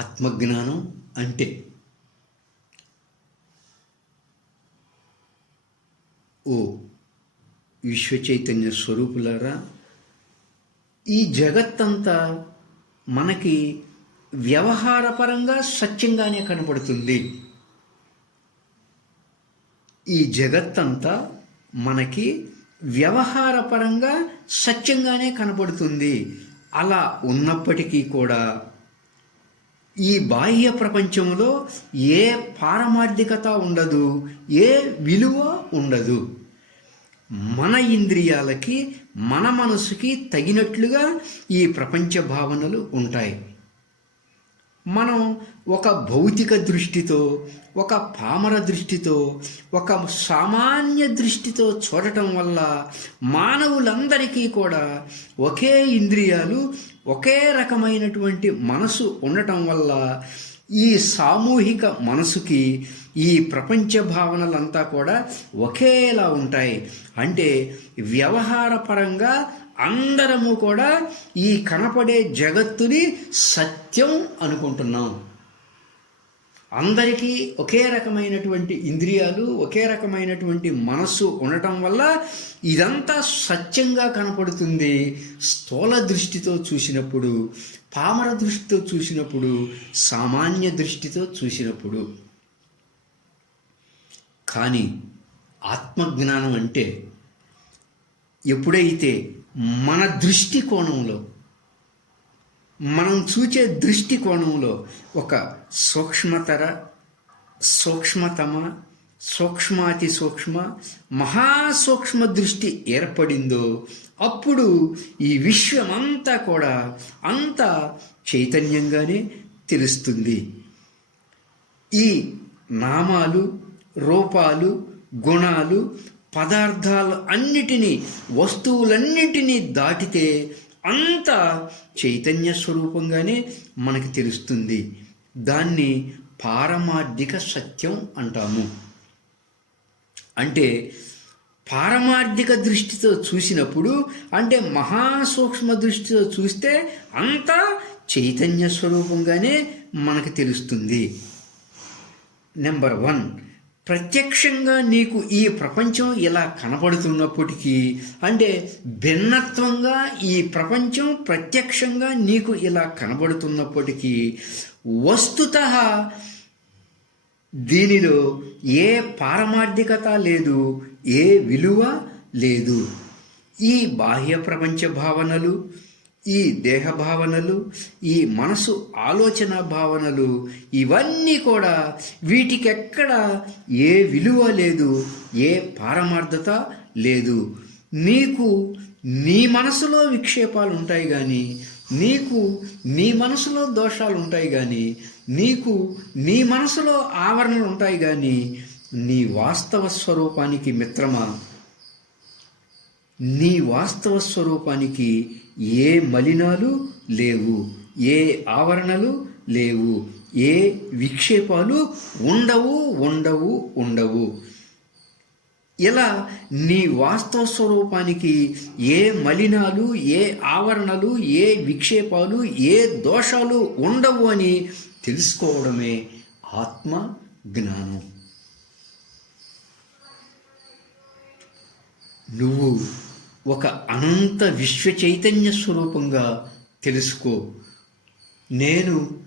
ఆత్మజ్ఞానం అంటే? ఓ విశ్వ చైతన్య స్వరూపులారా ఈ జగత్తంతా మనకి వ్యవహారపరంగా సత్యంగానే కనబడుతుంది. ఈ జగత్తంతా మనకి వ్యవహారపరంగా సత్యంగానే కనబడుతుంది. అలా ఉన్నప్పటికీ కూడా ఈ బాహ్య ప్రపంచంలో ఏ పారమార్థికత ఉండదు ఏ విలువ ఉండదు. మన ఇంద్రియాలకి మన మనసుకి తగినట్లుగా ఈ ప్రపంచ భావనలు ఉంటాయి. మనం ఒక భౌతిక దృష్టితో ఒక పామర దృష్టితో ఒక సామాన్య దృష్టితో చూడటం వల్ల మానవులందరికీ కూడా ఒకే ఇంద్రియాలు ఒకే రకమైనటువంటి మనసు ఉండటం వల్ల ఈ సామూహిక మనసుకి ఈ ప్రపంచ భావనలంతా కూడా ఒకేలా ఉంటాయి. అంటే వ్యవహారపరంగా అందరము కూడా ఈ కనపడే జగత్తుని సత్యం అనుకుంటున్నాం. అందరికీ ఒకే రకమైనటువంటి ఇంద్రియాలు ఒకే రకమైనటువంటి మనస్సు ఉండటం వల్ల ఇదంతా సత్యంగా కనపడుతుంది. స్థూల దృష్టితో చూసినప్పుడు పామర దృష్టితో చూసినప్పుడు సామాన్య దృష్టితో చూసినప్పుడు. కానీ ఆత్మజ్ఞానం అంటే ఎప్పుడైతే మన దృష్టి కోణంలో మనం చూచే దృష్టి కోణంలో ఒక సూక్ష్మతర సూక్ష్మతమ సూక్ష్మాతి సూక్ష్మ మహాసూక్ష్మ దృష్టి ఏర్పడిందో అప్పుడు ఈ విశ్వమంతా కూడా అంత చైతన్యంగానే తెలుస్తుంది. ఈ నామాలు రూపాలు గుణాలు పదార్థాలు అన్నిటినీ వస్తువులన్నిటినీ దాటితే అంత చైతన్య స్వరూపంగానే మనకి తెలుస్తుంది. దాన్ని పారమార్థిక సత్యం అంటాము. అంటే పారమార్థిక దృష్టితో చూసినప్పుడు అంటే మహాసూక్ష్మ దృష్టితో చూస్తే అంతా చైతన్య స్వరూపంగానే మనకు తెలుస్తుంది. Number one. ప్రత్యక్షంగా నీకు ఈ ప్రపంచం ఇలా కనపడుతున్నప్పటికీ అంటే భిన్నత్వంగా ఈ ప్రపంచం ప్రత్యక్షంగా నీకు ఇలా కనబడుతున్నప్పటికీ వస్తుత దీనిలో ఏ పారమార్థికత లేదు ఏ విలువ లేదు. ఈ బాహ్య ప్రపంచ భావనలు ఈ దేహ భావనలు ఈ మనసు ఆలోచన భావనలు ఇవన్నీ కూడా వీటికెక్కడ ఏ విలువ లేదు ఏ పారమార్థత లేదు. నీకు నీ మనసులో విక్షేపాలు ఉంటాయి కానీ నీకు నీ మనసులో దోషాలు ఉంటాయి కానీ నీకు నీ మనసులో ఆవరణలు ఉంటాయి కానీ నీ వాస్తవ స్వరూపానికి మిత్రమా? నీ వాస్తవ స్వరూపానికి ఏ మలినాలు లేవు ఏ ఆవరణలు లేవు ఏ విక్షేపాలు ఉండవు ఉండవు ఉండవు. ఇలా నీ వాస్తవ స్వరూపానికి ఏ మలినాలు ఏ ఆవరణలు ఏ విక్షేపాలు ఏ దోషాలు ఉండవు అని తెలుసుకోవడమే ఆత్మ జ్ఞానం. నువ్వు ఒక అనంత విశ్వ చైతన్య స్వరూపంగా తెలుసుకో. నేను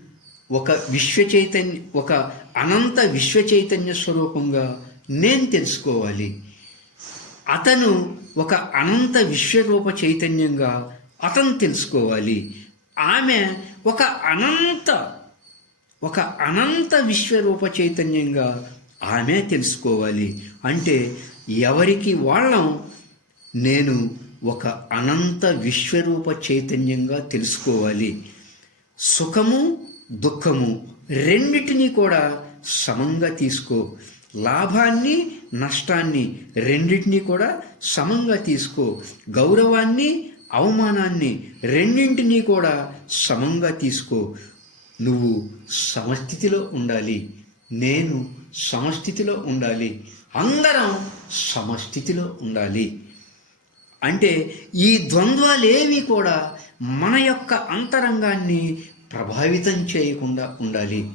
ఒక విశ్వ చైతన్య ఒక అనంత విశ్వ చైతన్య స్వరూపంగా నేను తెలుసుకోవాలి. అతను ఒక అనంత విశ్వరూప చైతన్యంగా అతను తెలుసుకోవాలి. ఆమె ఒక అనంత ఒక అనంత విశ్వరూప చైతన్యంగా ఆమె తెలుసుకోవాలి. అంటే ఎవరికి వాళ్ళం? నేను ఒక అనంత విశ్వరూప చైతన్యంగా తెలుసుకోవాలి. సుఖము దుఃఖము రెండిటినీ కూడా సమంగా తీసుకో. లాభాన్ని నష్టాన్ని రెండింటినీ కూడా సమంగా తీసుకో. గౌరవాన్ని అవమానాన్ని రెండింటినీ కూడా సమంగా తీసుకో. నువ్వు సమస్థితిలో ఉండాలి. నేను సమస్థితిలో ఉండాలి. అందరం సమస్థితిలో ఉండాలి. అంటే ఈ ద్వంద్వాలేవి కూడా మన యొక్క అంతరంగాన్ని ప్రభావితం చేయకుండా ఉండాలి.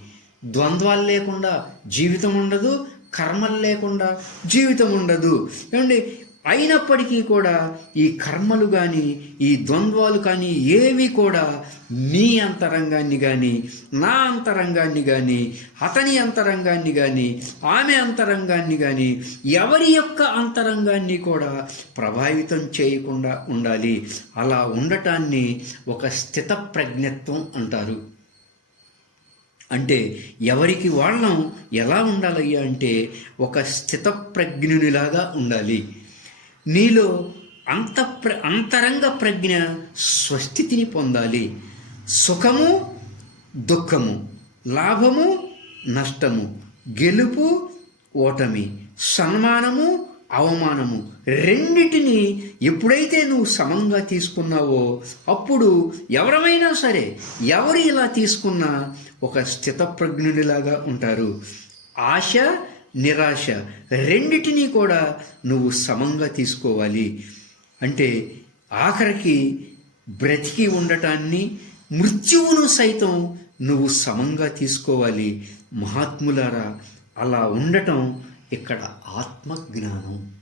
ద్వంద్వాలు లేకుండా జీవితం ఉండదు కర్మలు లేకుండా జీవితం ఉండదు. ఏమండి? అయినప్పటికీ కూడా ఈ కర్మలు కానీ ఈ ద్వంద్వాలు కానీ ఏవి కూడా మీ అంతరంగాన్ని కానీ నా అంతరంగాన్ని కానీ అతని అంతరంగాన్ని కానీ ఆమె అంతరంగాన్ని కానీ ఎవరి యొక్క అంతరంగాన్ని కూడా ప్రభావితం చేయకుండా ఉండాలి. అలా ఉండటాన్ని ఒక స్థిత ప్రజ్ఞత్వం అంటారు. అంటే ఎవరికి వాళ్ళం ఎలా ఉండాలయ్యా అంటే ఒక స్థితప్రజ్ఞునిలాగా ఉండాలి. నీలో అంత ప్ర అంతరంగ ప్రజ్ఞ స్వస్థితిని పొందాలి. సుఖము దుఃఖము. లాభము నష్టము. గెలుపు ఓటమి. సన్మానము అవమానము. రెండిటిని ఎప్పుడైతే నువ్వు సమంగా తీసుకున్నావో అప్పుడు ఎవరమైనా సరే ఎవరు ఇలా తీసుకున్నా ఒక స్థితప్రజ్ఞుడిలాగా ఉంటారు. ఆశ నిరాశ రెండిటినీ కూడా నువ్వు సమంగా తీసుకోవాలి. అంటే ఆఖరికి బ్రతికి ఉండటాన్ని మృత్యువును సైతం నువ్వు సమంగా తీసుకోవాలి. మహాత్ములారా అలా ఉండటం ఇక్కడ ఆత్మజ్ఞానం.